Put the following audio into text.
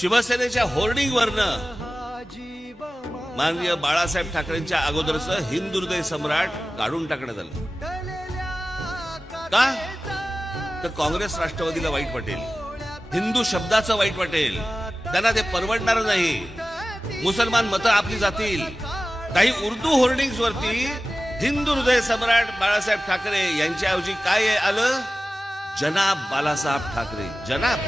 शिवसेनेच्या होर्डिंगवरनं माननीय बाळासाहेब ठाकरेंच्या अगोदरचं हिंदुहृदय सम्राट काढून टाकण्यात आलं. का? तर काँग्रेस राष्ट्रवादीला वाईट वाटेल, हिंदू शब्दाचं वाईट वाटेल, त्यांना ते परवडणार नाही. मुसलमान मतं आपली जातील. काही उर्दू होर्डिंग्स वरती हिंदू हृदय सम्राट बाळासाहेब ठाकरे यांच्याऐवजी काय आलं? जनाब बाळासाहेब ठाकरे. जनाब